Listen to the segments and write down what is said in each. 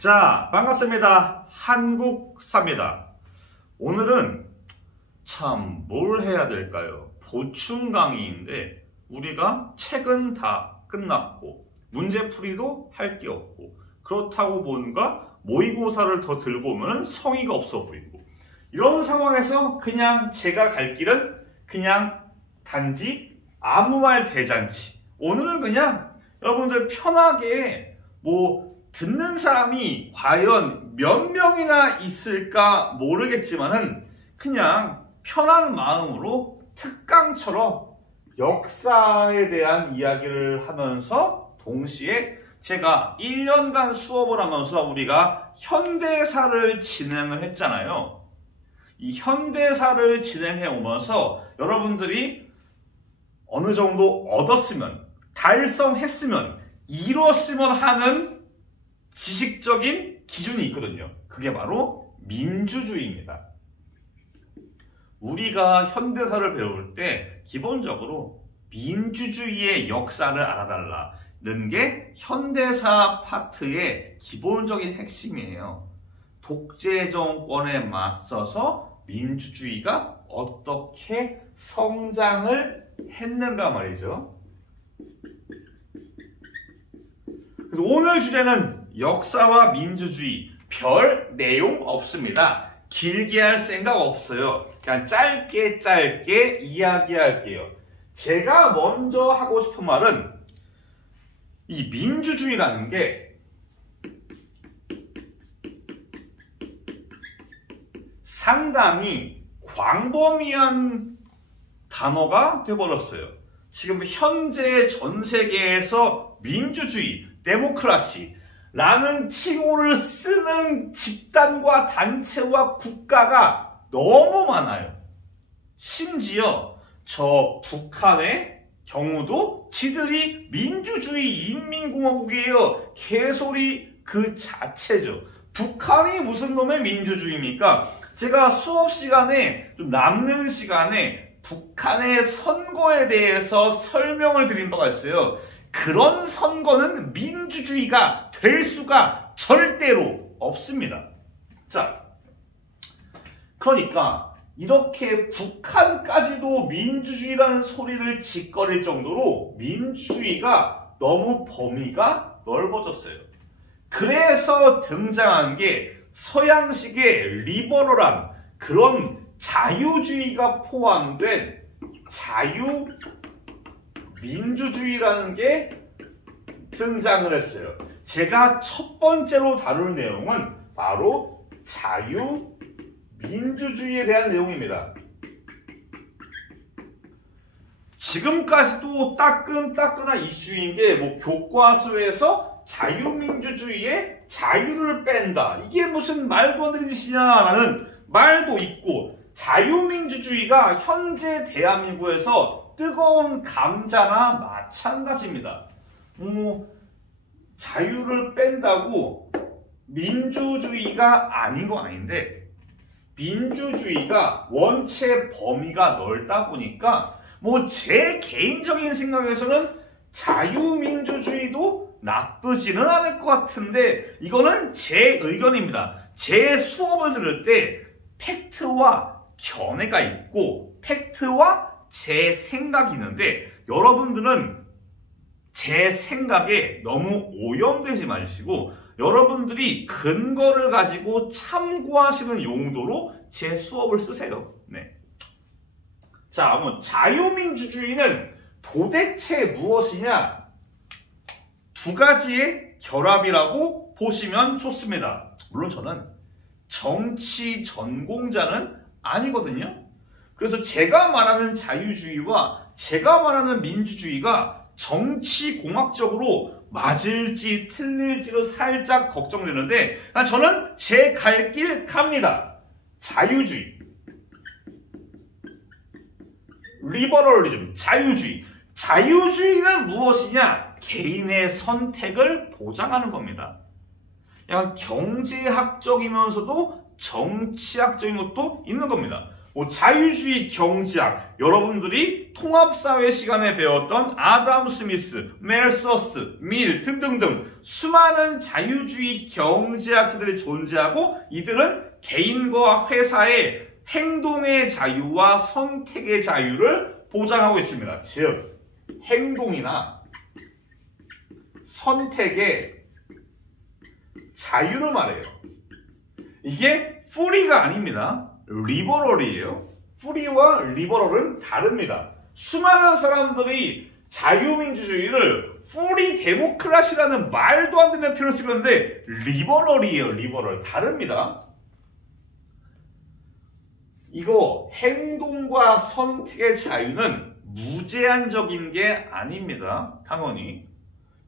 자, 반갑습니다. 한국사입니다. 오늘은 참 뭘 해야 될까요? 보충 강의인데 우리가 책은 다 끝났고 문제풀이도 할 게 없고 그렇다고 뭔가 모의고사를 더 들고 오면 성의가 없어 보이고 이런 상황에서 그냥 제가 갈 길은 그냥 단지 아무 말 대잔치. 오늘은 그냥 여러분들 편하게 듣는 사람이 과연 몇 명이나 있을까 모르겠지만은 그냥 편한 마음으로 특강처럼 역사에 대한 이야기를 하면서 동시에 제가 1년간 수업을 하면서 우리가 현대사를 진행을 했잖아요. 이 현대사를 진행해 오면서 여러분들이 어느 정도 얻었으면, 달성했으면, 이뤘으면 하는 지식적인 기준이 있거든요. 그게 바로 민주주의입니다. 우리가 현대사를 배울 때 기본적으로 민주주의의 역사를 알아달라는 게 현대사 파트의 기본적인 핵심이에요. 독재 정권에 맞서서 민주주의가 어떻게 성장을 했는가 말이죠. 그래서 오늘 주제는 역사와 민주주의. 별 내용 없습니다. 길게 할 생각 없어요. 그냥 짧게 이야기할게요. 제가 먼저 하고 싶은 말은 이 민주주의라는 게 상당히 광범위한 단어가 되어버렸어요. 지금 현재 전 세계에서 민주주의, 데모크라시라는 칭호를 쓰는 집단과 단체와 국가가 너무 많아요. 심지어 저 북한의 경우도 지들이 민주주의 인민공화국이에요. 개소리 그 자체죠. 북한이 무슨 놈의 민주주의입니까? 제가 수업 시간에 좀 남는 시간에 북한의 선거에 대해서 설명을 드린 바가 있어요. 그런 선거는 민주주의가 될 수가 절대로 없습니다. 자, 그러니까 이렇게 북한까지도 민주주의라는 소리를 짓거릴 정도로 민주주의가 너무 범위가 넓어졌어요. 그래서 등장한 게 서양식의 리버럴한 그런 자유주의가 포함된 자유민주주의라는 게 등장을 했어요. 제가 첫 번째로 다룰 내용은 바로 자유민주주의에 대한 내용입니다. 지금까지도 따끈따끈한 이슈인 게 교과서에서 자유민주주의의 자유를 뺀다. 이게 무슨 말도 안 되는 짓이냐라는 말도 있고 자유민주주의가 현재 대한민국에서 뜨거운 감자나 마찬가지입니다. 자유를 뺀다고 민주주의가 아닌 건 아닌데 민주주의가 원체 범위가 넓다 보니까 제 개인적인 생각에서는 자유민주주의도 나쁘지는 않을 것 같은데 이거는 제 의견입니다. 제 수업을 들을 때 팩트와 견해가 있고 팩트와 제 생각이 있는데 여러분들은 제 생각에 너무 오염되지 마시고 여러분들이 근거를 가지고 참고하시는 용도로 제 수업을 쓰세요. 네. 자, 자유민주주의는 도대체 무엇이냐? 두 가지의 결합이라고 보시면 좋습니다. 물론 저는 정치 전공자는 아니거든요. 그래서 제가 말하는 자유주의와 제가 말하는 민주주의가 정치공학적으로 맞을지 틀릴지로 살짝 걱정되는데 저는 제 갈 길 갑니다. 자유주의, 리버럴리즘, 자유주의. 자유주의는 무엇이냐? 개인의 선택을 보장하는 겁니다. 약간 경제학적이면서도 정치학적인 것도 있는 겁니다. 자유주의 경제학, 여러분들이 통합사회 시간에 배웠던 아담 스미스, 멜서스, 밀 등등등 수많은 자유주의 경제학자들이 존재하고 이들은 개인과 회사의 행동의 자유와 선택의 자유를 보장하고 있습니다. 즉, 행동이나 선택의 자유를 말해요. 이게 프리가 아닙니다. 리버럴이에요. 프리와 리버럴은 다릅니다. 수많은 사람들이 자유민주주의를 프리 데모크라시라는 말도 안 되는 표현을 쓰는데 리버럴이에요. 리버럴. 다릅니다. 이거 행동과 선택의 자유는 무제한적인 게 아닙니다. 당연히.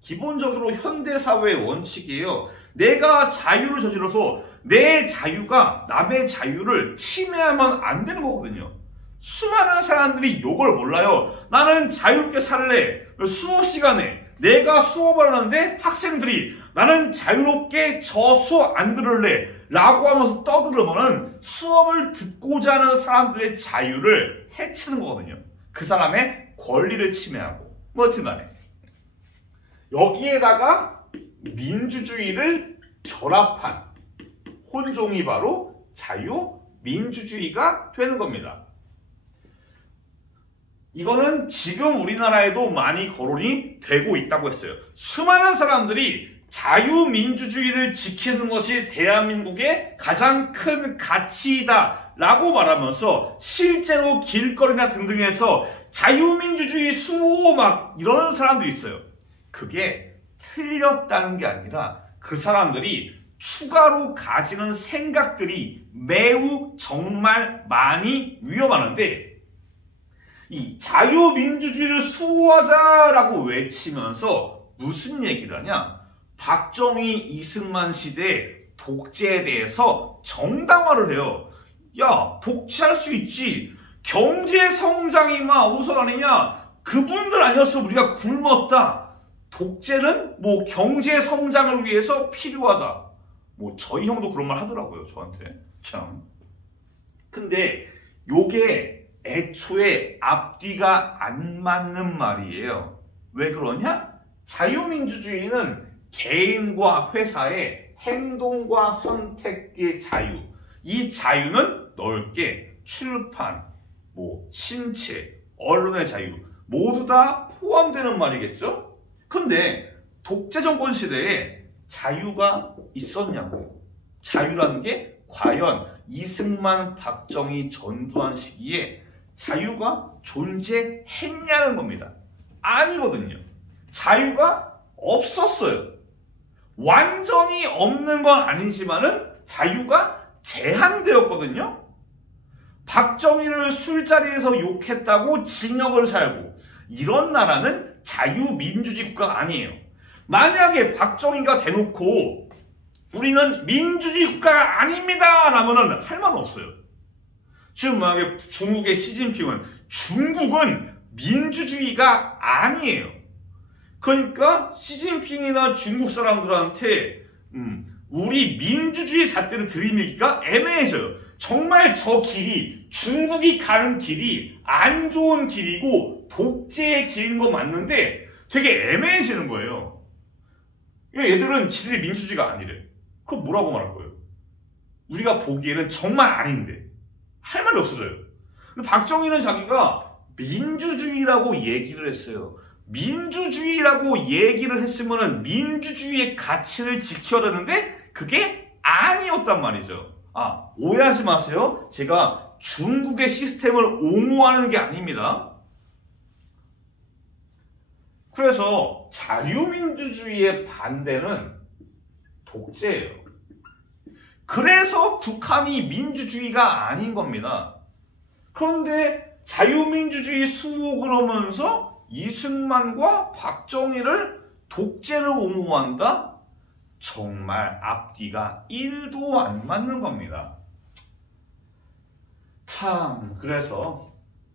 기본적으로 현대사회의 원칙이에요. 내가 자유를 저질러서 내 자유가 남의 자유를 침해하면 안 되는 거거든요. 수많은 사람들이 이걸 몰라요. 나는 자유롭게 살래. 수업 시간에 내가 수업을 하는데 학생들이 나는 자유롭게 저 수업 안 들을래 라고 하면서 떠들으면 수업을 듣고자 하는 사람들의 자유를 해치는 거거든요. 그 사람의 권리를 침해하고 뭐든간에 여기에다가 민주주의를 결합한 혼종이 바로 자유민주주의가 되는 겁니다. 이거는 지금 우리나라에도 많이 거론이 되고 있다고 했어요. 수많은 사람들이 자유민주주의를 지키는 것이 대한민국의 가장 큰 가치이다 라고 말하면서 실제로 길거리나 등등에서 자유민주주의 수호 막 이런 사람도 있어요. 그게 틀렸다는 게 아니라 그 사람들이 추가로 가지는 생각들이 매우 정말 많이 위험하는데 이 자유민주주의를 수호하자라고 외치면서 무슨 얘기를 하냐? 박정희, 이승만 시대의 독재에 대해서 정당화를 해요. 야, 독재할 수 있지. 경제 성장이 막 우선 아니냐? 그분들 아니었으면 우리가 굶었다. 독재는 뭐 경제 성장을 위해서 필요하다. 뭐 저희 형도 그런 말 하더라고요, 저한테. 참. 근데 요게 애초에 앞뒤가 안 맞는 말이에요. 왜 그러냐? 자유민주주의는 개인과 회사의 행동과 선택의 자유. 이 자유는 넓게 출판, 뭐 신체, 언론의 자유 모두 다 포함되는 말이겠죠? 근데 독재 정권 시대에 자유가 있었냐고요. 자유라는 게 과연 이승만, 박정희 전두환 시기에 자유가 존재했냐는 겁니다. 아니거든요. 자유가 없었어요. 완전히 없는 건 아니지만은 자유가 제한되었거든요. 박정희를 술자리에서 욕했다고 징역을 살고 이런 나라는 자유민주주의 국가가 아니에요. 만약에 박정희가 대놓고 우리는 민주주의 국가가 아닙니다 라면은 할 말은 없어요. 지금 만약에 중국의 시진핑은 중국은 민주주의가 아니에요. 그러니까 시진핑이나 중국 사람들한테 우리 민주주의 잣대를 들이밀기가 애매해져요. 정말 저 길이 중국이 가는 길이 안 좋은 길이고 독재의 길인 거 맞는데 되게 애매해지는 거예요. 얘들은 지들이 민주주의가 아니래. 그럼 뭐라고 말할 거예요? 우리가 보기에는 정말 아닌데 할 말이 없어져요. 근데 박정희는 자기가 민주주의라고 얘기를 했어요. 민주주의라고 얘기를 했으면 민주주의의 가치를 지켜야 되는데 그게 아니었단 말이죠. 아, 오해하지 마세요. 제가 중국의 시스템을 옹호하는 게 아닙니다. 그래서 자유민주주의의 반대는 독재예요. 그래서 북한이 민주주의가 아닌 겁니다. 그런데 자유민주주의 수호 그러면서 이승만과 박정희를 독재를 옹호한다? 정말 앞뒤가 1도 안 맞는 겁니다. 참, 그래서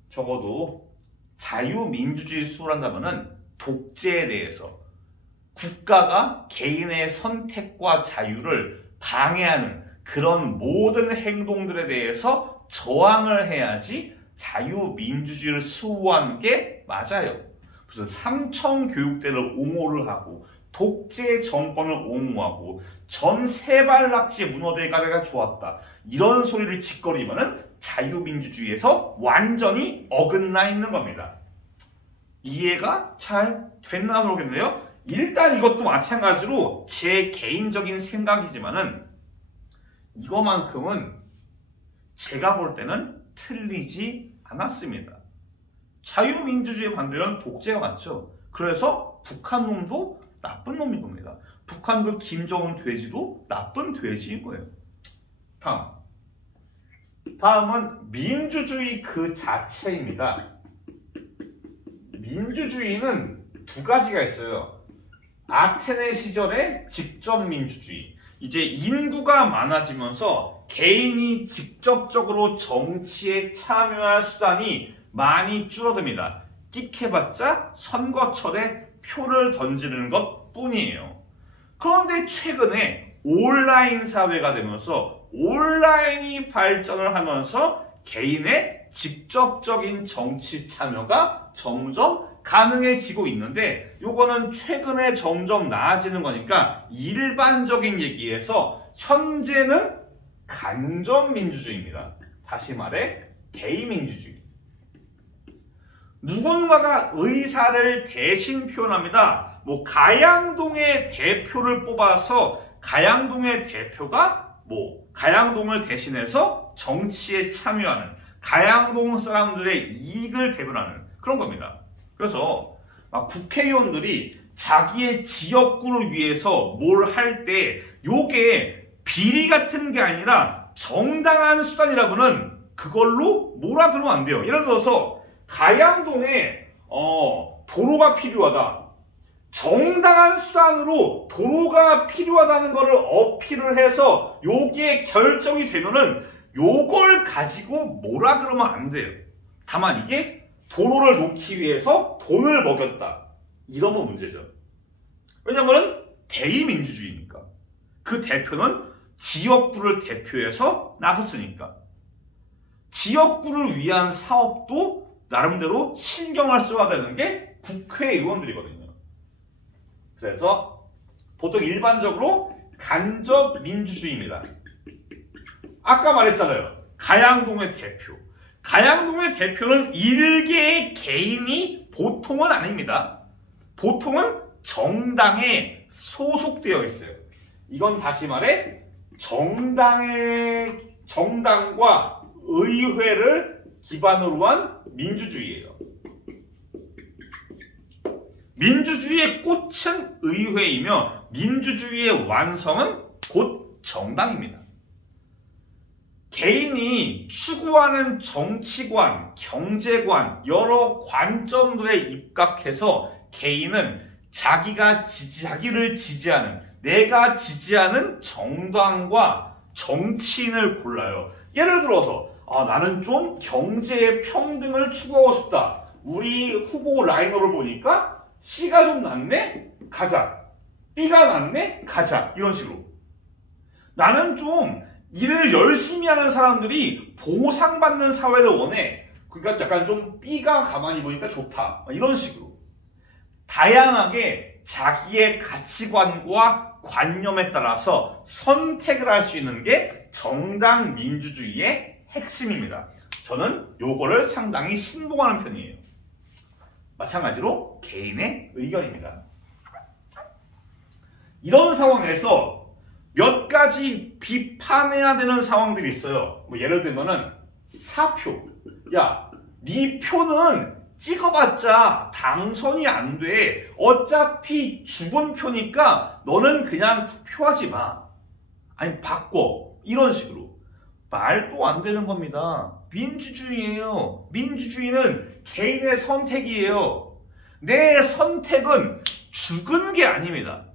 적어도 자유민주주의 수호를 한다면은 독재에 대해서 국가가 개인의 선택과 자유를 방해하는 그런 모든 행동들에 대해서 저항을 해야지 자유민주주의를 수호하는 게 맞아요. 그래서 삼청교육대를 옹호를 하고 독재 정권을 옹호하고 전 세발낙지 문어대가리가 좋았다. 이런 소리를 짓거리면은 자유민주주의에서 완전히 어긋나 있는 겁니다. 이해가 잘 됐나 모르겠네요. 일단 이것도 마찬가지로 제 개인적인 생각이지만은 이거만큼은 제가 볼 때는 틀리지 않았습니다. 자유민주주의 반대는 독재가 맞죠. 그래서 북한 놈도 나쁜 놈인 겁니다. 북한 그 김정은 돼지도 나쁜 돼지인 거예요. 다음은 민주주의 그 자체입니다. 민주주의는 두 가지가 있어요. 아테네 시절의 직접민주주의. 이제 인구가 많아지면서 개인이 직접적으로 정치에 참여할 수단이 많이 줄어듭니다. 끽해봤자 선거철에 표를 던지는 것 뿐이에요. 그런데 최근에 온라인 사회가 되면서 온라인이 발전을 하면서 개인의 직접적인 정치 참여가 점점 가능해지고 있는데 요거는 최근에 점점 나아지는 거니까 일반적인 얘기에서 현재는 간접민주주의입니다. 다시 말해 개인민주주의. 누군가가 의사를 대신 표현합니다. 뭐 가양동의 대표를 뽑아서 가양동의 대표가 가양동을 대신해서 정치에 참여하는 가양동 사람들의 이익을 대변하는 그런 겁니다. 그래서 국회의원들이 자기의 지역구를 위해서 뭘 할 때 요게 비리 같은 게 아니라 정당한 수단이라고는 그걸로 뭐라 그러면 안 돼요. 예를 들어서 가양동에 도로가 필요하다. 정당한 수단으로 도로가 필요하다는 것을 어필을 해서 요게 결정이 되면은 요걸 가지고 뭐라 그러면 안 돼요. 다만 이게 도로를 놓기 위해서 돈을 먹였다. 이러면 문제죠. 왜냐하면 대의민주주의니까. 그 대표는 지역구를 대표해서 나섰으니까. 지역구를 위한 사업도 나름대로 신경을 써야 되는 게 국회의원들이거든요. 그래서 보통 일반적으로 간접민주주의입니다. 아까 말했잖아요. 가양동의 대표. 가양동의 대표는 일개의 개인이 보통은 아닙니다. 보통은 정당에 소속되어 있어요. 이건 다시 말해 정당과 의회를 기반으로 한 민주주의예요. 민주주의의 꽃은 의회이며 민주주의의 완성은 곧 정당입니다. 개인이 추구하는 정치관, 경제관, 여러 관점들에 입각해서 개인은 자기를 지지하는, 내가 지지하는 정당과 정치인을 골라요. 예를 들어서 나는 좀 경제의 평등을 추구하고 싶다. 우리 후보 라인업을 보니까 C가 좀 낫네? 가자. B가 낫네? 가자. 이런 식으로. 나는 좀 일을 열심히 하는 사람들이 보상받는 사회를 원해. 그러니까 약간 좀 B가 가만히 보니까 좋다. 이런 식으로. 다양하게 자기의 가치관과 관념에 따라서 선택을 할 수 있는 게 정당 민주주의의 핵심입니다. 저는 요거를 상당히 신봉하는 편이에요. 마찬가지로 개인의 의견입니다. 이런 상황에서 몇 가지 비판해야 되는 상황들이 있어요. 예를 들면은 사표. 야, 네 표는 찍어봤자 당선이 안 돼. 어차피 죽은 표니까 너는 그냥 투표하지 마. 아니 바꿔. 이런 식으로. 말도 안 되는 겁니다. 민주주의예요. 민주주의는 개인의 선택이에요. 내 선택은 죽은 게 아닙니다.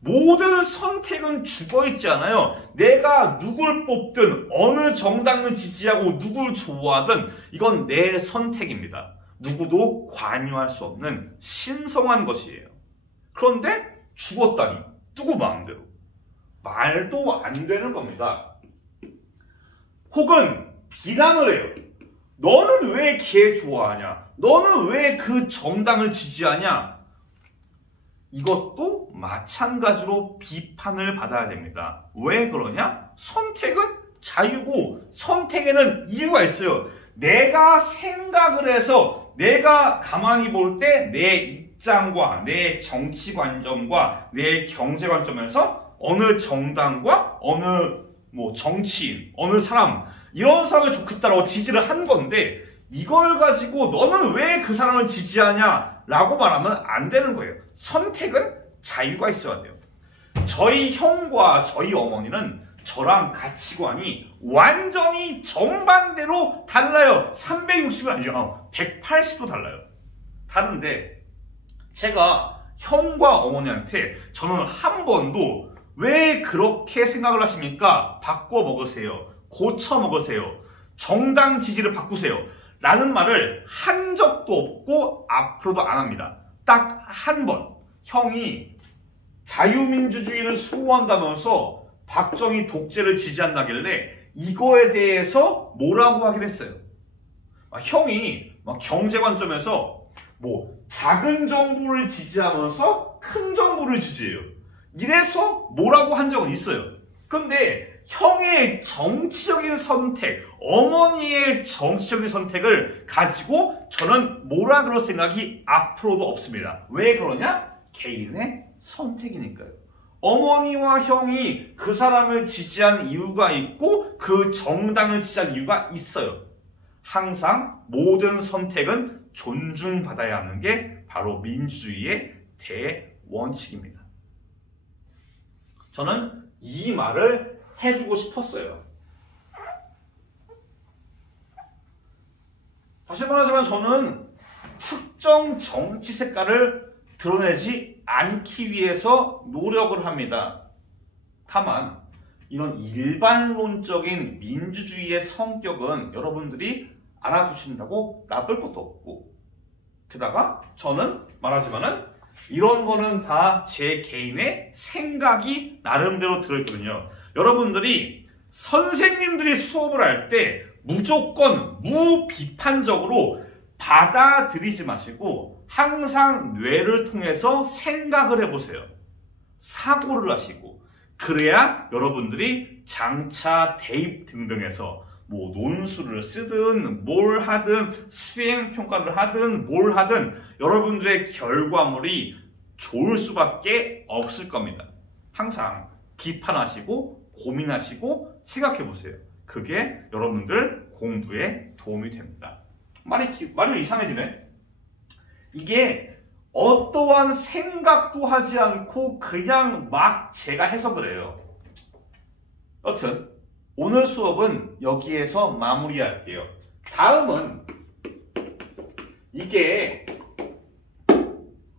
모든 선택은 죽어있지 않아요. 내가 누굴 뽑든 어느 정당을 지지하고 누굴 좋아하든 이건 내 선택입니다. 누구도 관여할 수 없는 신성한 것이에요. 그런데 죽었다니 누구 마음대로. 말도 안 되는 겁니다. 혹은 비난을 해요. 너는 왜 걔 좋아하냐? 너는 왜 그 정당을 지지하냐? 이것도 마찬가지로 비판을 받아야 됩니다. 왜 그러냐? 선택은 자유고 선택에는 이유가 있어요. 내가 생각을 해서 내가 가만히 볼 때 내 입장과 내 정치 관점과 내 경제 관점에서 어느 정당과 어느 정치인, 어느 사람 이런 사람을 좋겠다라고 지지를 한 건데 이걸 가지고 너는 왜 그 사람을 지지하냐 라고 말하면 안 되는 거예요. 선택은 자유가 있어야 돼요. 저희 형과 저희 어머니는 저랑 가치관이 완전히 정반대로 달라요. 360은 아니죠. 180도 달라요. 다른데 제가 형과 어머니한테 저는 한 번도 왜 그렇게 생각을 하십니까? 바꿔 먹으세요. 고쳐 먹으세요. 정당 지지를 바꾸세요. 라는 말을 한 적도 없고 앞으로도 안 합니다. 딱 한 번 형이 자유민주주의를 수호한다면서 박정희 독재를 지지한다길래 이거에 대해서 뭐라고 하긴 했어요. 형이 경제 관점에서 작은 정부를 지지하면서 큰 정부를 지지해요. 이래서 뭐라고 한 적은 있어요. 근데 형의 정치적인 선택, 어머니의 정치적인 선택을 가지고 저는 뭐라 그럴 생각이 앞으로도 없습니다. 왜 그러냐? 개인의 선택이니까요. 어머니와 형이 그 사람을 지지한 이유가 있고 그 정당을 지지한 이유가 있어요. 항상 모든 선택은 존중받아야 하는 게 바로 민주주의의 대원칙입니다. 저는 이 말을 해주고 싶었어요. 다시 말하자면 저는 특정 정치 색깔을 드러내지 않기 위해서 노력을 합니다. 다만 이런 일반론적인 민주주의의 성격은 여러분들이 알아두신다고 나쁠 것도 없고, 게다가 저는 말하지만은 이런 거는 다 제 개인의 생각이 나름대로 들어있거든요. 여러분들이 선생님들이 수업을 할 때 무조건 무비판적으로 받아들이지 마시고 항상 뇌를 통해서 생각을 해보세요. 사고를 하시고 그래야 여러분들이 장차 대입 등등에서 논술을 쓰든 뭘 하든 수행평가를 하든 뭘 하든 여러분들의 결과물이 좋을 수밖에 없을 겁니다. 항상 비판하시고 고민하시고 생각해보세요. 그게 여러분들 공부에 도움이 됩니다. 말이 이상해지네. 이게 어떠한 생각도 하지 않고 그냥 막 제가 해석을 해요. 여튼 오늘 수업은 여기에서 마무리할게요. 다음은 이게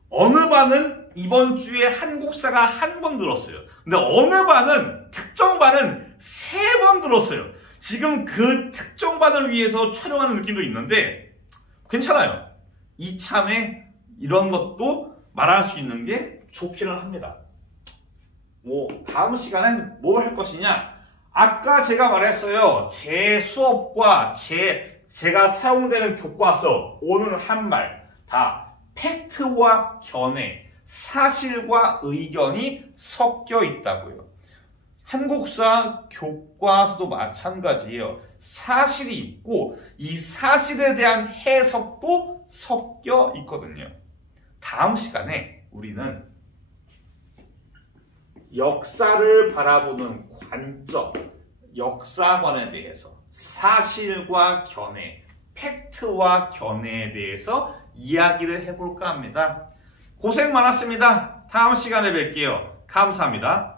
어느 반은 이번 주에 한국사가 한 번 들었어요. 근데 어느 반은 특정 반은 3번 들었어요. 지금 그 특정 반을 위해서 촬영하는 느낌도 있는데 괜찮아요. 이참에 이런 것도 말할 수 있는 게 좋기는 합니다. 다음 시간엔 뭘 할 것이냐? 아까 제가 말했어요. 제 수업과 제가 사용되는 교과서 오늘 한 말 다 팩트와 견해, 사실과 의견이 섞여 있다고요. 한국사 교과서도 마찬가지예요. 사실이 있고 이 사실에 대한 해석도 섞여 있거든요. 다음 시간에 우리는 역사를 바라보는 관점, 역사관에 대해서 사실과 견해, 팩트와 견해에 대해서 이야기를 해볼까 합니다. 고생 많았습니다. 다음 시간에 뵐게요. 감사합니다.